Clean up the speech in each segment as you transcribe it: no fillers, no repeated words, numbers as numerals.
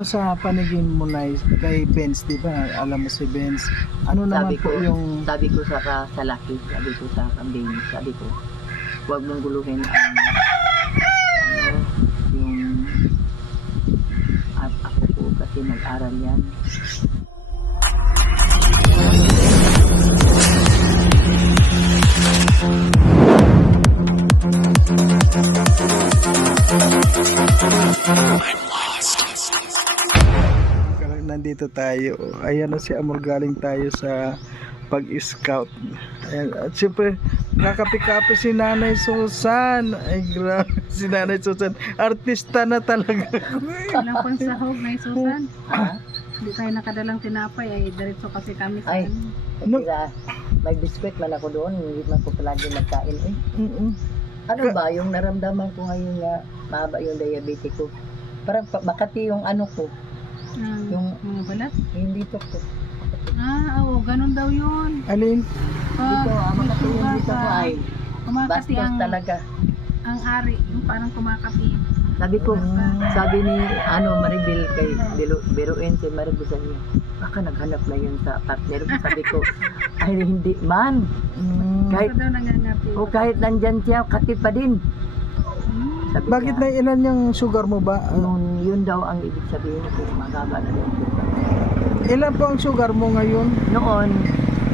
Sa paningin mo na kay Benz, di ba? Alam mo si Benz. Ano naman po yung... Sabi ko sa lalaki, sabi ko sa kambing, sabi ko, huwag mong guluhin ang yung ako po kasi nag-aral yan. Nandito tayo. Ayan na si Amor, galing tayo sa pag-scout. Ayan. At siyempre, kakapi-kapi si Nanay Susan. Ay, grabe. Si Nanay Susan. Artista na talaga. Walang pansahog na Susan. Ha? Hindi tayo nakadalang tinapay ay diretso kasi kami sa Ay. Ano? May biskwit man ako doon, hindi man ko palagi magkain eh. Ano ba yung naramdaman ko ngayon nga mahaba yung diabetes ko? Parang makati yung ano ko, yung mga balat. yung dito ko. Oo, ganun daw yun. Alin? Dito, Pag makati yung dito ko ay kumakati bastos ang, talaga. ang ari, yung parang kumakati. Sabi ko, sabi ni Maribel kay biruin si Maribel sa niya, baka naghanap na yun sa partner mo. Sabi ko, ay hindi man. Kahit, Ito daw nangangati. o kahit nandyan siya, kati pa din. Sabi Bakit na niya, ilan yung sugar mo ba? yun daw ang ibig sabihin ko, magaba na yun. Ilan po ang sugar mo ngayon? Noon,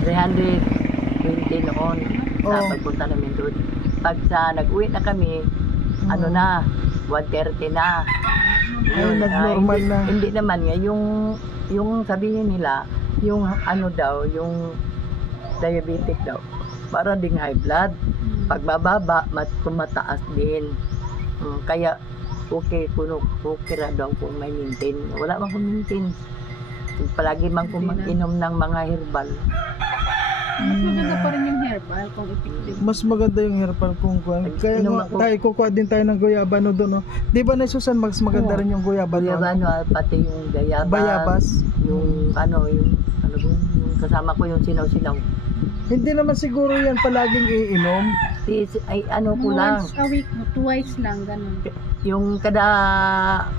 320 noon, sa Oh. pagpunta namin doon. Pag sa nag-uwi na kami, ano na, 130 na. Ay, nag-normal hindi, na. Hindi naman nga, yung sabihin nila, yung ano daw, yung diabetic daw, para ding high blood. Pag mababa, mataas din. Kaya, okay ra daw kung may maintain. Wala man kung maintain. Palagi man kung mag-inom ng mga herbal. Mas maganda pa rin yung herbal kung effective. Mas maganda yung herbal kung kuha. Kaya Inom nga, ako. tayo kukuha din tayo ng guyabano doon. No? Di ba na Susan, mas maganda Oo. rin yung guyabano? Guyabano, pati yung gayabas. Bayabas. Yung yung kasama ko yung sinaw-sinaw. Hindi naman siguro yan palaging iinom. Ay ano ko lang. Once a week, twice lang, ganun. Yung kada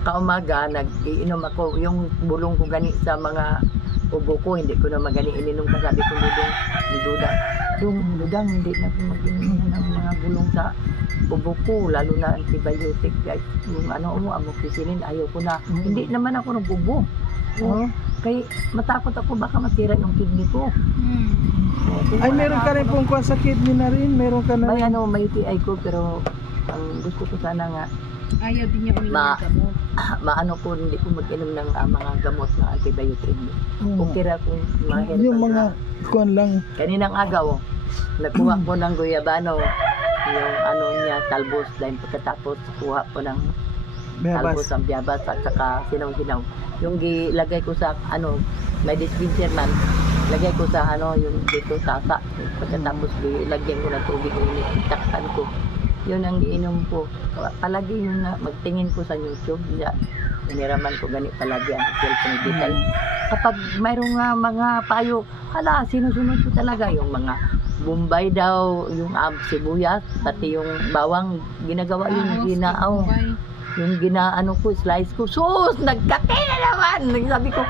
kaumaga, nag-iinom ako. Yung bulong ko gani sa mga ubo ko, hindi ko na magani ininom ka. Sabi ko, Dudang, hindi na ako mag-inom ng mga bulong sa ubo ko, lalo na antibiotic. Yung amoxicillin, ayaw ko na. Hindi naman ako nag-ubo. Oh. Kaya matakot ako baka masira yung kidney ko. Ay, meron ka rin pong kuha sa kidney na rin. Meron ka na May rin. may UTI ko, pero ang gusto ko sana nga Ayaw din niya uminom ng gamot. maano ko, hindi ko mag-inom ng mga gamot na antibiotic. Okay ra kung mga herbal Yung mga na. kuhan lang. Kaninang agaw, nagkuha ko ng guyabano, yung niya, talbos, dahil pagkatapos kuha ko ng talbos Bayabas. ang biyabas at saka sinaw-sinaw. Yung gilagay ko sa may dispenser man, lagay ko sa yung dito tasa. Pagkatapos lagyan ko ng tubig, itakpan ko. Yun ang giinom ko. Palagi yun na magtingin ko sa YouTube. Niraman ko ganit palagi ang cellphone detail. Kapag mayroong mga payo, sinusunod ko talaga yung mga Bombay daw, yung sibuyas, pati yung bawang, ginagawa yung ginaaw. Yung ginaano ko, slice ko, sus! Nagkate na naman! Sabi ko,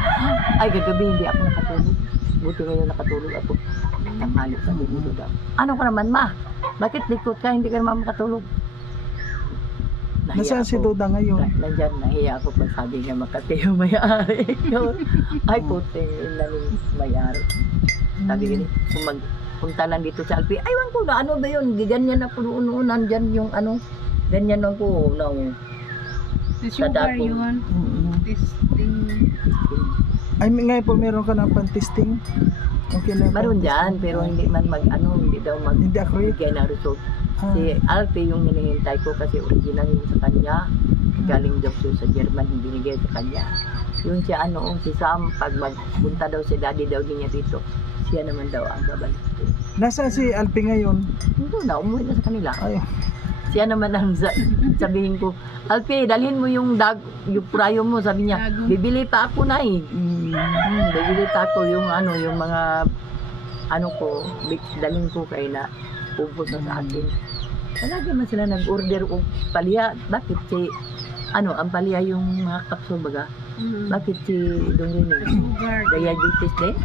ay gagabi hindi ako nakatulog. Buti ngayon nakatulog ako. Tanghali sabi ko daw. Ano ka naman ma? Bakit likot ka? Hindi ka naman makatulog. Nasaan si Duda ngayon? Nandyan, nahiya ako pag sabi niya makati yung may-ari. Ay puti, yun lang yung may-ari. Sabi ko, kung magpunta lang dito sa Alpi, aywan ko na, ano ba yun? Ganyan ako noon, nandyan yung ganyan ako, The sugar dako. yun. Testing. Ay, ngayon po meron ka ng pan-testing? Okay na. Meron dyan, pero hindi man hindi daw Hindi accurate. magbigay ng result. Ah. Si Alpi yung hinihintay ko kasi original yung sa kanya. Galing daw siya sa German, hindi binigay sa kanya. Yung si si Sam, pag magpunta daw si daddy daw niya dito, siya naman daw ang babalik. Nasaan si Alpi ngayon? Hindi na, umuwi na sa kanila. Ay, Siya naman ang sabihin ko, Alpi, dalhin mo yung prayo mo, sabi niya, Dago. bibili pa ako na eh. Bibili pa ako yung yung mga ko, dalhin ko kay na ubos na sa akin. Palagi man sila nag-order o palya. Bakit ang palya yung mga kapso baga? Bakit si Dong Rini? Sugar. Diabetes din?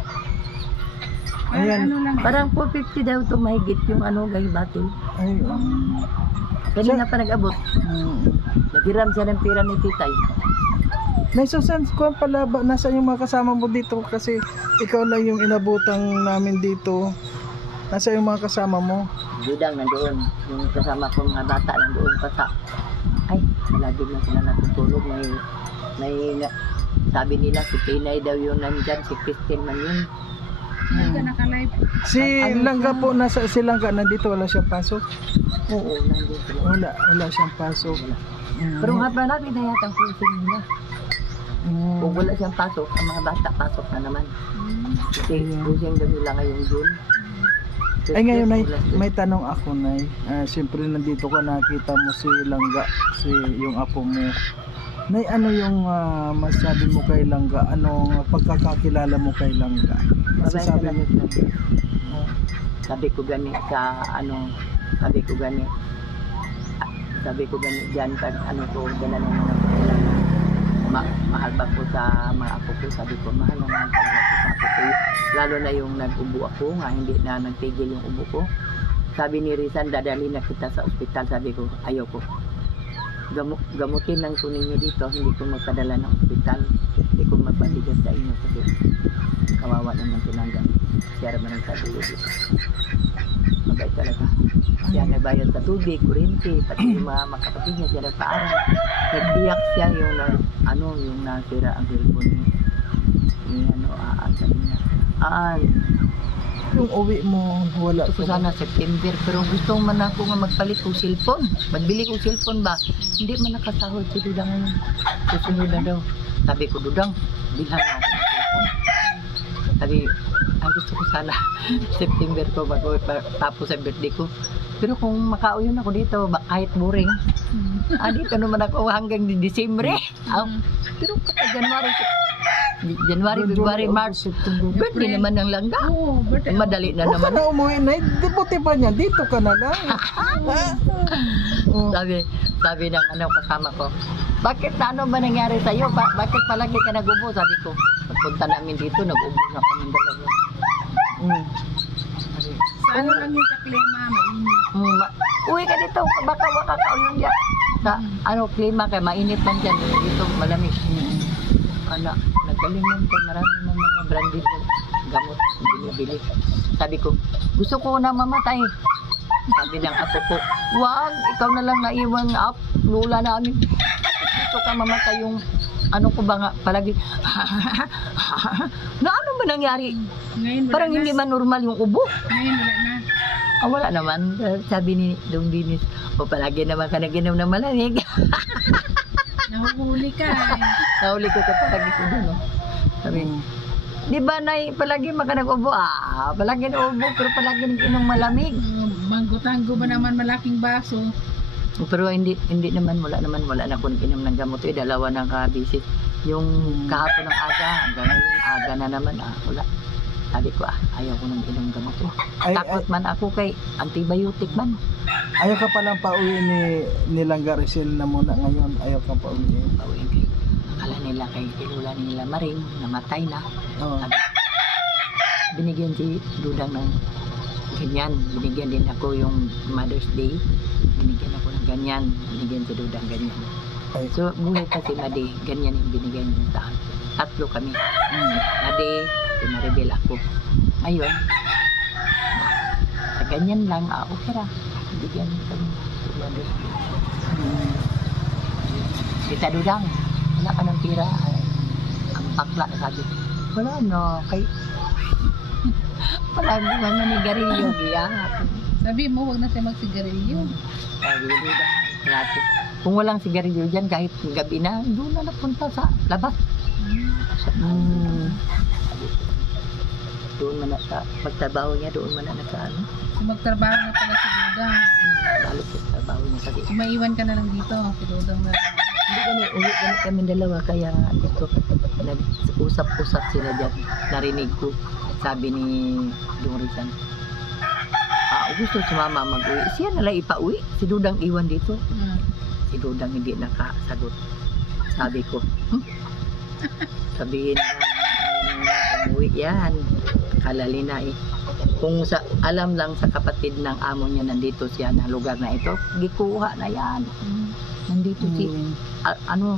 Ayan. Ano lang. Parang 450 daw ito mahigit yung gay battle. Ay, Kanina pa nag-abot. mm. Naghiram siya ng pira ni Titay. Nay Susan, kung pala ba, nasa yung mga kasama mo dito kasi ikaw lang yung inabutang namin dito. Nasa yung mga kasama mo? Dudang nandoon. Yung kasama ko mga bata nandoon pa sa... Ay, lagi na sila natutulog. Sabi nila si Pinay daw yung nandyan, si Christine man yun. Hindi ka naka-live. Si Langga po, nasa si Langga nandito, wala siyang pasok? Oo, nandun sila. Wala siyang pasok. Wala. Mm. Pero nga pa natin na yatang closing nila. Mm. Kung wala siyang pasok, ang mga bata pasok na naman. Kasi closing daw nila ngayong June. Ay ngayon Nay, may tanong ako Nay. Siyempre nandito ka, nakita mo si Langga, si yung apo mo. Nay, ano yung masabi mo kay Langga? Anong pagkakakilala mo kay Langga? Masasabi mo? Sabi ko gani sa sabi ko gani diyan pag ko dala ng mga pagkilala. Mahal ba ko sa mga apo ko? Sabi ko mahal naman talaga ko sa apo ko. Lalo na yung nag-ubo ako nga hindi na nagtigil yung ubo ko. Sabi ni Rizan, dadali na kita sa ospital. Sabi ko ayoko. Gamutin lang ko ninyo dito, hindi ko magpadala ng ospital, hindi ko magpatigas sa inyo kasi kawawa naman tinanggal. Siya naman ang sabi dito. Mabait talaga. Siya nagbayad sa tubig, kuryente, pati yung mga kapatid niya, siya nagpaaral. Nagbiyak siya yung yung nasira ang cellphone niya. Sabi niya, Yung uwi mo, wala gusto ko sana September, pero gusto man ako nga magpalit ng cellphone. Magbili ko cellphone ba? Hindi man nakasahod si Dudang ngayon. Susunod na daw. Sabi ko, Dudang, bilhan na ako ng cellphone. Sabi, ang gusto ko sana September ko tapos sa birthday ko. Pero kung makauyon ako dito, kahit boring, dito naman ako hanggang Disyembre. Pero kapag January, February, March, birthday naman ng Langga. Oo, birthday. Madali na Huwag ka naman. na umuwi Nay, buti pa niya, dito ka na lang. Sabi ng kasama ko, bakit ano ba nangyari sa'yo? Bakit palagi ka nagubo? Sabi ko, pagpunta namin dito, nagubo na kami dalawa. Sabi, Sa ano lang yung sa klima, mainit. uwi ka dito, baka makakauyon dyan. Sa klima kaya mainit man dyan. Dito malamig. Nagkalingan ko, marami ng mga branded gamot binibili. Sabi ko, gusto ko na mamatay. Sabi ng apo ko, wag, ikaw na lang naiwan lula namin. Gusto ka mamatay yung ko ba nga palagi na ano ba nangyari? Ngayon wala Parang na. hindi man normal yung ubo. Ngayon wala na. Wala naman. Sabi ni Dong Dinis, palagi naman ka naginom ng malamig. Nahuhuli ka. Nahuli ko ka palagi ko doon. Sabi, di ba Nay, palagi maka nag-ubo? Palagi nag-ubo, pero palagi nag-inom malamig. Manggo-tanggo ba naman malaking baso? Pero hindi naman, wala na ako nag-inom ng gamot. Dalawa na ka-visit. Yung kahapon ng aga, hanggang ngayon, aga na naman. Wala. Sabi ko, ayaw ko nang inom gamot. Takot man ako kay antibiotic man. Ayaw ka palang pauwi ni Langga Rizal na muna ngayon. Ayaw ka pauwi. Pauwi kay, akala nila kay kilula nila Maring, namatay na. Binigyan si Dudang ng ganyan. Binigyan din ako yung Mother's Day. Binigyan ako ng ganyan. Binigyan si Dudang ganyan. So, buhay pa si Madi. Ganyan yung binigyan niya sa akin. Tatlo kami. Madi, si Maribel ako. Ayun. Sa ganyan lang, okay ra. Bigyan kami. Mother's Day. Kita Dudang, wala ka ng pira. Ang pakla, sabi. Wala na. Palagi naman ni Garillo, giyak. Sabi mo, huwag na siya magsigarilyo. Sabi ni Dudang, kung walang sigarilyo dyan, kahit gabi na, doon na napunta sa labas. Doon man na sa pagtrabaho niya, doon man na sa Magtrabaho na pala si Dudang. lalo sa trabaho niya. Sabi, Maiwan ka na lang dito, si Dudang na. hindi uwi kami dalawa, kaya gusto nag-usap-usap sila dyan. Narinig ko, sabi ni Dorisan, gusto si mama mag-uwi. Siya nalang ipa-uwi. Si Dudang iwan dito. Si Dudang hindi nakasagot. Sabi ko, Sabihin na umuwi yan. Kalali na eh. Kung sa, alam lang sa kapatid ng amo niya nandito siya na lugar na ito, gikuha na yan. Nandito si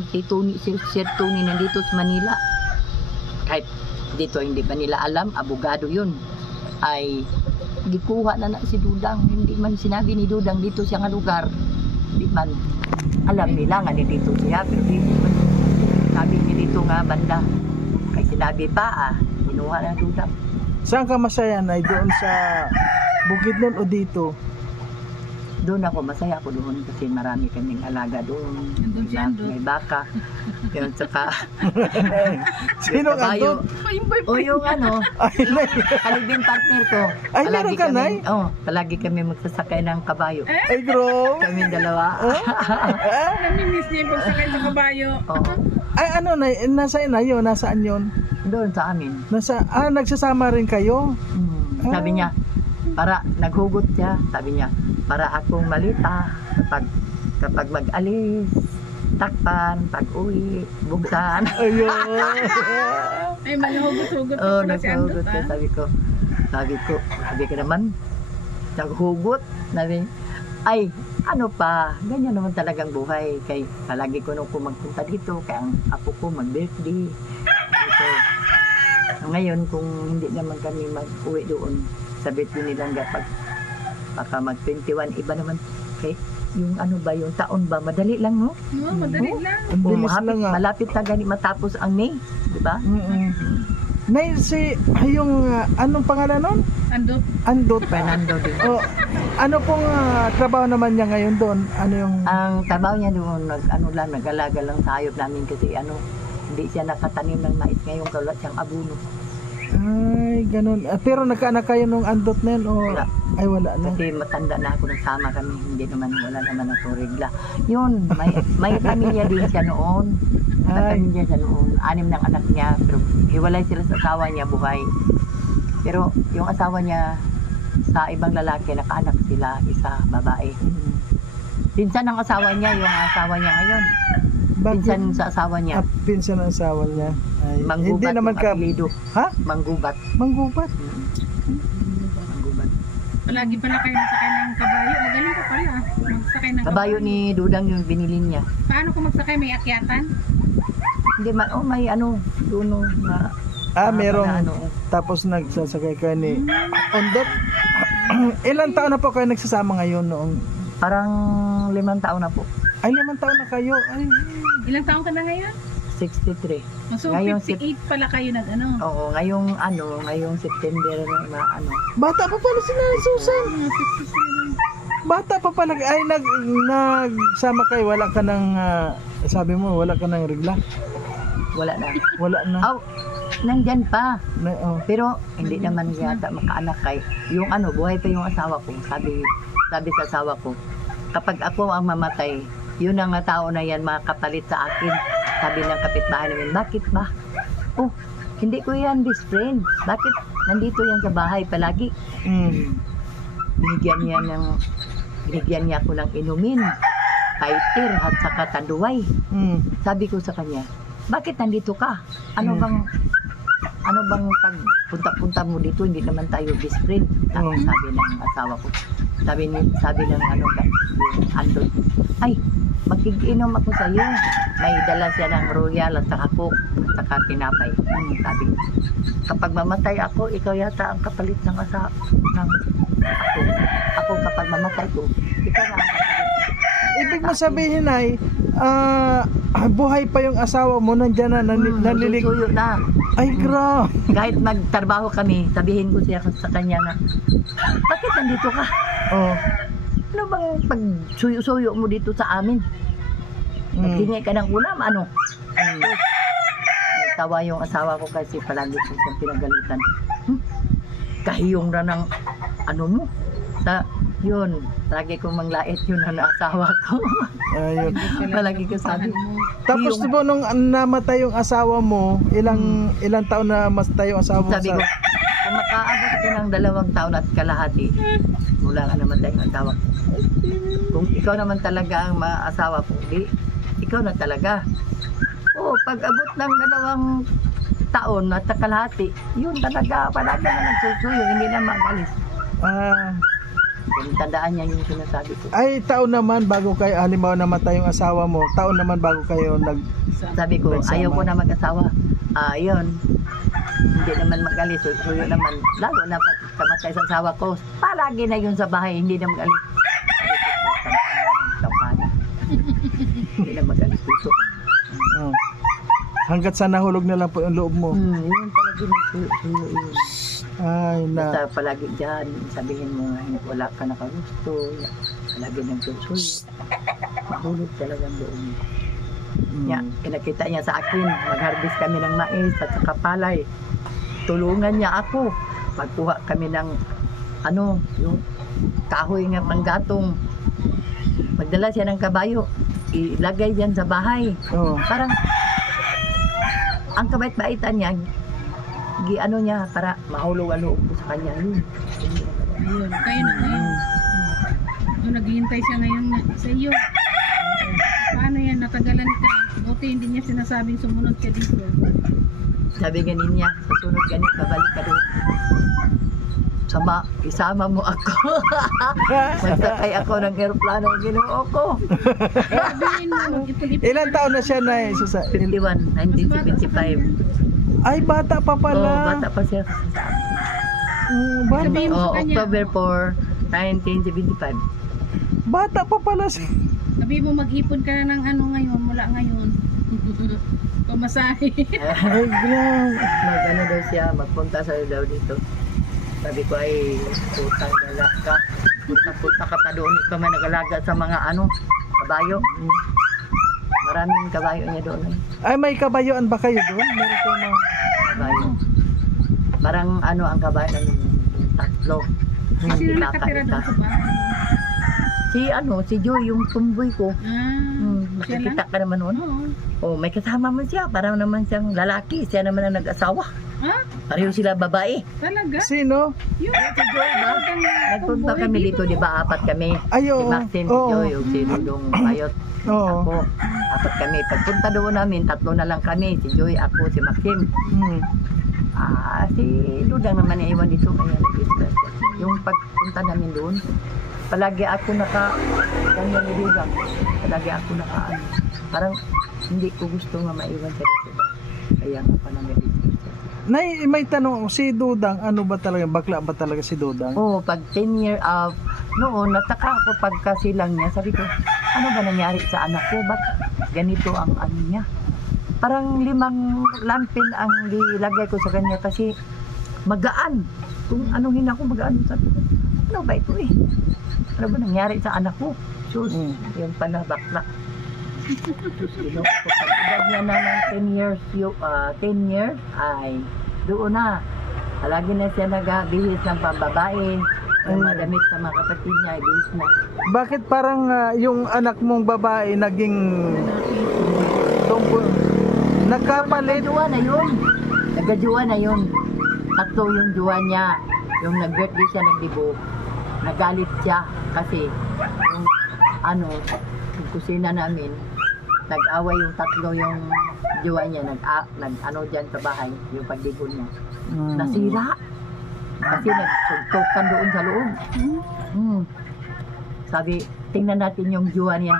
si Tony, si Sir Tony nandito sa Manila. Kahit dito hindi pa nila alam, abogado yun. Ay gikuha na si Dudang. Hindi man sinabi ni Dudang dito siya nga lugar. Hindi man alam nila nga dito siya, pero hindi man sabi niya dito nga banda. Kaya sinabi pa kinuha na Dudang. Saan ka masaya na? Doon sa bukid nun o dito? Doon ako, masaya ako doon kasi marami kaming alaga doon. Andun siya, andun. May baka. Yun, saka Sino ka kabayo. doon? O yung Ay, nay. kalibing partner ko. Ay, meron ka, Nay? Palagi kami magsasakay ng kabayo. Ay, bro. Kami dalawa. Namimiss niya yung pagsakay sa kabayo. Oo. Ay, ano, nay? Nasaan na yun? Nasaan yun? Doon sa amin. Nagsasama rin kayo? Sabi niya, para naghugot siya, sabi niya, para akong malita kapag mag-alis, takpan, pag-uwi, buksan. Ayun. Ay, malhugot-hugot pa Oh, pala si Andot, naghugot siya, sabi ko naman, naghugot, sabi, ay, ano pa, ganyan naman talagang buhay, kay palagi ko nung magpunta dito, kaya ang apo ko mag-birthday, dito. Ngayon, kung hindi naman kami mag-uwi doon, sabi ko nilang kapag baka mag-21, iba naman, kay, yung ano ba, yung taon ba, madali lang, no? No, madali lang. Ang bilis lang nga. Malapit na gani matapos ang May, di ba? Nay, yung, anong pangalan nun? Andot. Andot. Fernando din. Oh, ano pong trabaho naman niya ngayon doon? Ano yung... Ang trabaho niya doon, nag-alaga lang sa hayop namin kasi hindi siya nakatanim ng mais ngayon, wala siyang abuno. Ay, ganun. Pero nagkaanak kayo nung Andot na yun? O... Wala. Ay, wala na. Kasi matanda na ako, nagsama kami, wala naman ako regla. Yun, may pamilya din siya noon. May Ay. pamilya siya noon, 6 ng anak niya, pero hiwalay sila sa asawa niya, buhay. Pero yung asawa niya, sa ibang lalaki, nakaanak sila, isa, babae. Pinsan ng asawa niya, yung asawa niya ngayon. Pinsan sa asawa niya. Pinsan ang asawa niya. Ay, hindi Manggubat naman yung ka... apelido. Ha? Manggubat. Manggubat? Manggubat. Palagi pala kayo nasakay ng kabayo. Magaling ka pala. Magsakay ng Kabayo ni Dudang yung binili niya. Paano kung magsakay? May akyatan? Hindi man, may doon na... Merong... na Tapos nagsasakay ka ni Andot. Ilang taon na po kayo nagsasama ngayon noong... Parang 5 taon na po. Ay, 5 taon na kayo. Ay, Ilang taon ka na ngayon? 63. So, Ngayon, 58 pala kayo Oo, ngayong September na bata pa pala si Nanay Susan. Bata pa pala. Ay, nagsama kayo. Wala ka ng... sabi mo, wala ka ng regla. wala na. Wala na. Nandyan pa. Oh. Pero hindi naman yata makaanak kay yung buhay pa yung asawa ko. Sabi sa asawa ko, kapag ako ang mamatay, yun ang tao na yan makapalit sa akin. Sabi ng kapitbahay namin, bakit ba? Oh, hindi ko yan best friend. Bakit nandito yan sa bahay palagi? Binigyan niya ako ng inumin, fighter at saka tanduay. Sabi ko sa kanya, bakit nandito ka? Ano bang pagpunta-punta mo dito, hindi naman tayo best friend. Sabi ng asawa ko. Sabi ng yung Andot, ay, magkikinom ako sa iyo. May dala siya ng royal at saka coke at saka tinapay. Sabi, kapag mamatay ako, ikaw yata ang kapalit ng asawa ng ako. Ako kapag mamatay ko, ikaw na ang kapalit. Ibig mo sabihin ay, buhay pa yung asawa mo, nandyan na, nalilig. Susuyo na. Ay, grabe. Kahit magtrabaho kami, sabihin ko siya sa kanya na, bakit nandito ka? Oh. Ano bang pag suyo-suyo mo dito sa amin? Naghingi ka ng ulam, ano? Nagtawa yung asawa ko kasi palagi ko siyang pinagalitan. Kahiyong na ng mo? Yun, lagi kong manglait yun ang asawa ko. Ayun. Palagi ko sabi. Tapos diba nung namatay yung asawa mo, ilang taon na namatay yung asawa mo? Sabi ko, kung makaabot ko ng 2 taon at kalahati, mula nga namatay yung asawa ko. Kung ikaw naman talaga ang asawa ko, ikaw na talaga. Oo, pag abot ng 2 taon at kalahati, yun talaga, palagi na nagsusuyo, hindi na magalis. Ah, Kung tandaan niya yung sinasabi ko. ay taon naman bago kayo, halimbawa namatay yung asawa mo, taon naman bago kayo Sabi ko, Nagsama. ayaw ko na mag-asawa. Yun. Hindi naman magalis, suyo naman. Lalo na pag kamatay sa asawa ko, palagi na yun sa bahay, hindi na magalis. Sabi ko, kampana. Hindi na magalis dito. Oh. Hanggat sa nahulog na lang po yung loob mo. Yun palagi nagsuyo yun. Ay, na. Basta palagi dyan, sabihin mo nga, wala ka nakagusto. Palagi nagsusuyo. Mahulog talaga ang loob mo. Niya, pinakita niya sa akin, mag-harvest kami ng mais at saka palay. Tulungan niya ako. Magkuha kami ng yung kahoy nga panggatong. Magdala siya ng kabayo. Ilagay diyan sa bahay. Oh. Parang ang kabait-baitan niya, niya para mahulog ang loob ko sa kanya. Yun. Ayun, kayo na ngayon. Naghihintay siya ngayon sa iyo. Paano yan? Natagalan ka. Buti hindi niya sinasabing sumunod ka dito. Sabi ganin niya, sa sunod ganit, babalik ka doon. Isama mo ako. Magsakay ako ng aeroplano, Ginoo ko. Sabihin mo, mag-ipon-ipon. Ilan taon na siya na Susan? 51, 1975. Ay, bata pa Oo, pala. bata pa siya. Bata, Sabihin mo Oo, sa kanya. October 4, 1975. bata pa pala siya. Sabi mo, mag-ipon ka na ng ngayon, mula ngayon. Pamasahe. Ay, grabe. Mag daw siya, magpunta sa daw dito. Sabi ko ay putang gala ka. Punta ka pa doon, ikaw man nag-alaga sa mga kabayo. Maraming kabayo niya doon. Ay, may kabayuan ba kayo doon? Meron kayo mga... Kabayo. Parang ang kabayo ng 3. Sino Ang nakatira isa. doon sa bahay? Si Joy, yung tumboy ko. Siya lang? Nakikita ka naman noon. Oo. May kasama man siya. Parang naman siyang lalaki. Siya naman ang nag-asawa. Ha? Pareho sila babae. Talaga? Sino? Yun. Si Joy ba? Nagpunta kami dito, di ba? 4 kami. Ay, Si oo. Maxine, si Oo. Joy, si Dudong Bayot. Oo. Ako. 4 kami. Pagpunta doon namin, 3 na lang kami. Si Joy, ako, si Maxine. Hmm. Si Dudang naman naiwan dito. Kaya nag-stress siya. Yung pagpunta namin doon, palagi ako kanya ni Dudang. Palagi ako parang hindi ko gusto nga maiwan siya dito. Kaya nga pa nag-stress siya. Nay, may tanong, si Dudang, ano ba talaga? Bakla ba talaga si Dudang? Oo, pag 10 year noon, nataka ako pagkasilang niya. Sabi ko, ano ba nangyari sa anak ko? Ba't ganito ang niya? Parang 5 lampin ang nilagay ko sa kanya kasi magaan. Kung anuhin ako, magaan. Sabi ko, ano ba ito eh? Ano ba nangyari sa anak ko? Sus, yung pala bakla. Sus, pag edad niya na ng 10 years, ay doon na. Palagi na siya nagbihis ng pambabae. Yung mga damit sa mga kapatid niya, ay bihis na. Bakit parang yung anak mong babae naging tungkol? Nagkapalit? Nagkajuwa na yun. 3 yung juwa niya. Yung nag-birthday siya, nagdibo. Nagalit siya kasi yung yung kusina namin, nag-away yung 3 yung juwa niya, dyan sa bahay, yung pagdibo niya. Nasira. Kasi nagsugtukan doon sa loob. Sabi, tingnan natin yung juwa niya.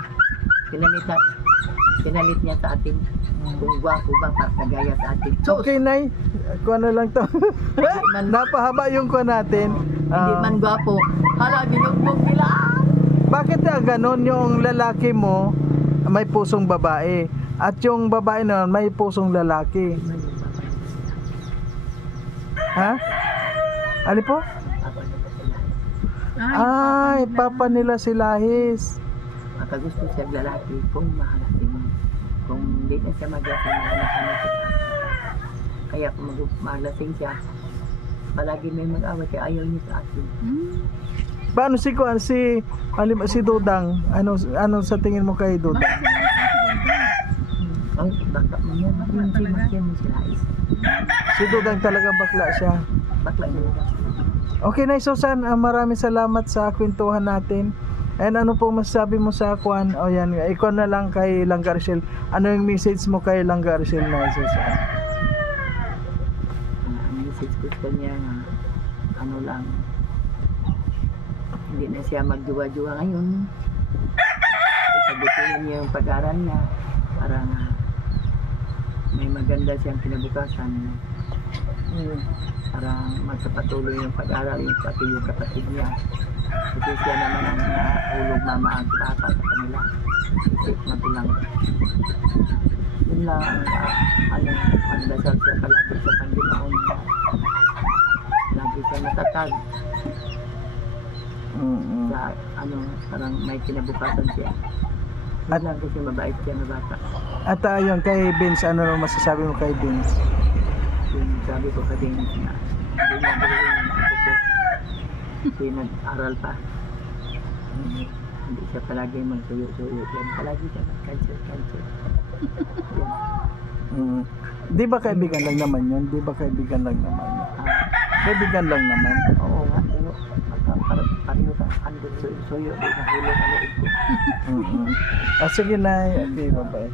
Pinalit niya sa atin. Kung gwapo ba, nagaya sa atin. So, Okay, Nay. Kuha na lang to. Napahaba yung kuha natin. hindi man gwapo. Hala, binugbog nila. Bakit ganon yung lalaki mo may pusong babae at yung babae naman may pusong lalaki? Ha? Ano po? Ay, papa nila si Lahis. Makagusto siya lalaki kung mahalasin. Kung hindi na siya maglasing, mahalasin na siya. Kaya kung maglasing siya, palagi may mag-away kaya ayaw niya sa atin. Paano si Dudang? Ano sa tingin mo kay Dudang? Ang bakla mo yan. Yung si Makin mo sila is. Si Dudang talaga bakla siya. Bakla mo yan. Okay, Nay Susan, maraming salamat sa kwentuhan natin. And ano po masasabi mo sa Kwan? O yan, ikaw na lang kay Langga Arcel. Ano yung message mo kay Langga Arcel na Susan? Ang message ko sa kanya, ano lang, hindi na siya magjuwa-juwa ngayon. Sagutin niya yung pag-aaral niya para may maganda siyang kinabukasan. Para magpapatuloy yung pag-aaral yung pati yung kapatid niya. Kasi siya naman ang nakahulog mama ang bata sa kanila. Isip magulang. Yun lang ang dasal siya palagi sa Panginoon. Lagi siya matatag. Sa parang may kinabukasan siya. At lang kasi mabait siya na bata. At ayun, kay Vince, ano naman masasabi mo kay Vince? Yung sabi ko kasi na hindi niya gawin yung ako ko. Kasi nag-aral pa. Hindi siya palagi magsuyo-suyo. Yan palagi siya mag-cancer. Yan. Di ba kaibigan lang naman yun? Di ba kaibigan lang naman yun? Kaibigan lang naman. Oo nga, pero pareho sa andun suyo-suyo. Di nahulog ang loob ko. Sige na, okay, bye-bye.